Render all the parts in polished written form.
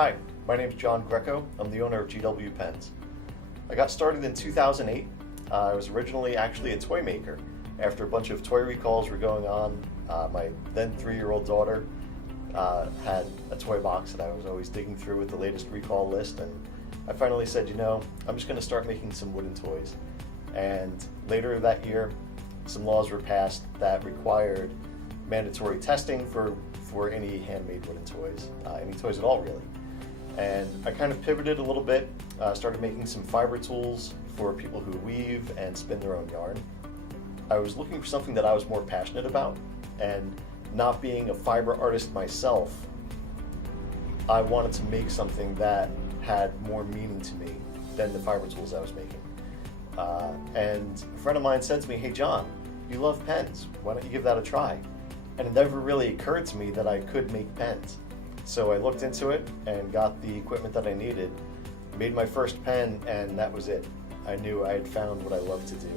Hi, my name is John Greco. I'm the owner of GW Pens. I got started in 2008. I was originally actually a toy maker. After a bunch of toy recalls were going on, my then 3-year-old daughter had a toy box that I was always digging through with the latest recall list, and I finally said, I'm just going to start making some wooden toys. And later that year, some laws were passed that required mandatory testing for any handmade wooden toys, any toys at all really. And I kind of pivoted a little bit, started making some fiber tools for people who weave and spin their own yarn. I was looking for something that I was more passionate about, and not being a fiber artist myself, I wanted to make something that had more meaning to me than the fiber tools I was making. And a friend of mine said to me, "Hey John, you love pens, why don't you give that a try?" And it never really occurred to me that I could make pens. So I looked into it and got the equipment that I needed, made my first pen, and that was it. I knew I had found what I loved to do.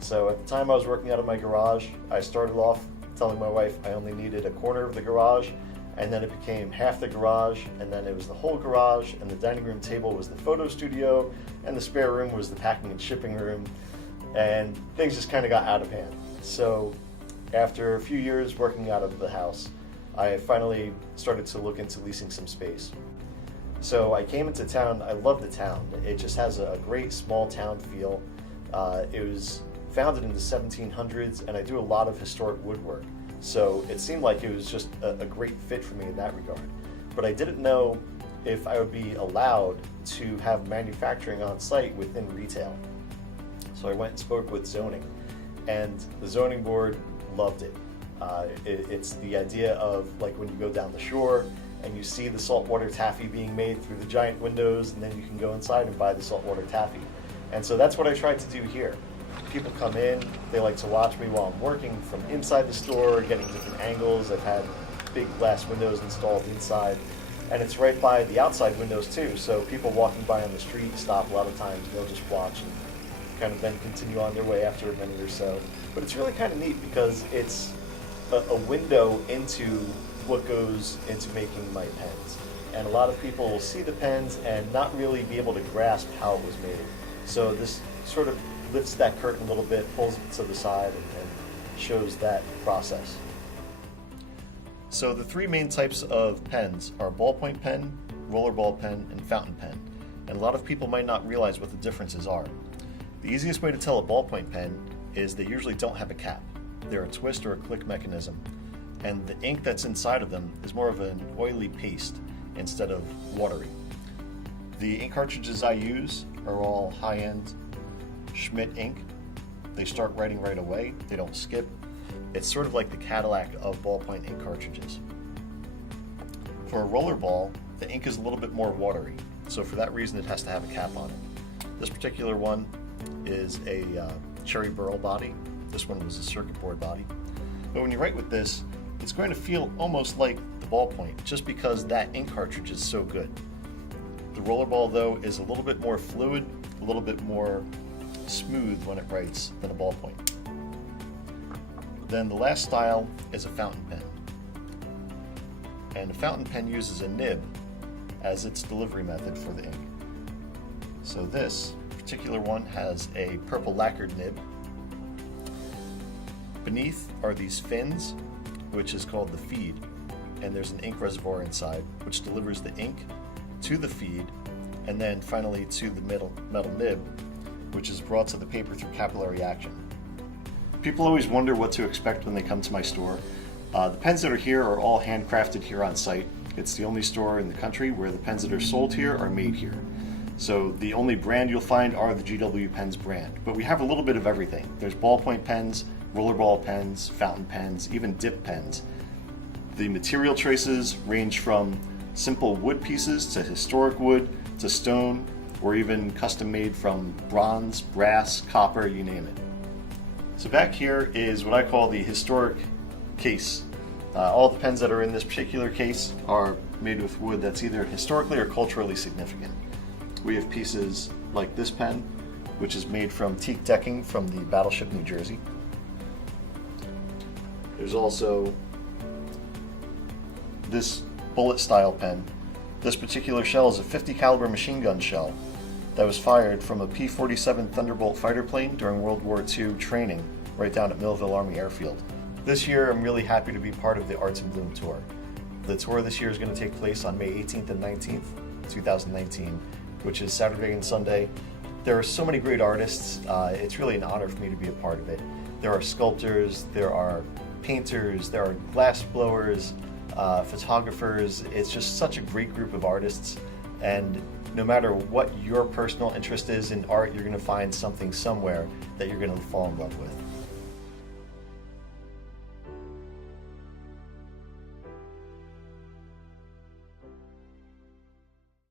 So at the time I was working out of my garage, I started off telling my wife I only needed a corner of the garage, and then it became half the garage, and then it was the whole garage, and the dining room table was the photo studio, and the spare room was the packing and shipping room, and things just kind of got out of hand. So after a few years working out of the house, I finally started to look into leasing some space. So I came into town. I love the town. It just has a great small town feel. It was founded in the 1700s, and I do a lot of historic woodwork. So it seemed like it was just a great fit for me in that regard. But I didn't know if I would be allowed to have manufacturing on site within retail. So I went and spoke with zoning, and the zoning board loved it. It's the idea of like when you go down the shore and you see the saltwater taffy being made through the giant windows, and then you can go inside and buy the saltwater taffy. And so that's what I tried to do here. People come in, they like to watch me while I'm working from inside the store, getting different angles. I've had big glass windows installed inside, and it's right by the outside windows too. So people walking by on the street stop a lot of times, they'll just watch and kind of then continue on their way after a minute or so. But it's really kind of neat because it's a window into what goes into making my pens. And a lot of people will see the pens and not really be able to grasp how it was made. So this sort of lifts that curtain a little bit, pulls it to the side, and shows that process. So the 3 main types of pens are ballpoint pen, rollerball pen, and fountain pen. And a lot of people might not realize what the differences are. The easiest way to tell a ballpoint pen is they usually don't have a cap. They're a twist or a click mechanism, and the ink that's inside of them is more of an oily paste instead of watery. The ink cartridges I use are all high-end Schmidt ink. They start writing right away, they don't skip. It's sort of like the Cadillac of ballpoint ink cartridges. For a rollerball, the ink is a little bit more watery, so for that reason it has to have a cap on it. This particular one is a cherry burl body. This one was a circuit board body. But when you write with this, it's going to feel almost like the ballpoint, just because that ink cartridge is so good. The rollerball, though, is a little bit more fluid, a little bit more smooth when it writes than a ballpoint. Then the last style is a fountain pen. And a fountain pen uses a nib as its delivery method for the ink. So this particular one has a purple lacquered nib. Beneath are these fins, which is called the feed, and there's an ink reservoir inside, which delivers the ink to the feed, and then finally to the metal nib, which is brought to the paper through capillary action. People always wonder what to expect when they come to my store. The pens that are here are all handcrafted here on site. It's the only store in the country where the pens that are sold here are made here. So the only brand you'll find are the GW Pens brand, but we have a little bit of everything. There's ballpoint pens, rollerball pens, fountain pens, even dip pens. The material choices range from simple wood pieces to historic wood to stone, or even custom made from bronze, brass, copper, you name it. So back here is what I call the historic case. All the pens that are in this particular case are made with wood that's either historically or culturally significant. We have pieces like this pen, which is made from teak decking from the battleship New Jersey. There's also this bullet style pen This particular shell is a 50 caliber machine gun shell that was fired from a P-47 Thunderbolt fighter plane during World War II training right down at Millville Army Airfield. This year, I'm really happy to be part of the Arts in Bloom tour. The tour this year is going to take place on May 18th and 19th, 2019, which is Saturday and Sunday. There are so many great artists. It's really an honor for me to be a part of it. There are sculptors, there are painters, there are glass blowers, photographers. It's just such a great group of artists, and no matter what your personal interest is in art, you're going to find something somewhere that you're going to fall in love with.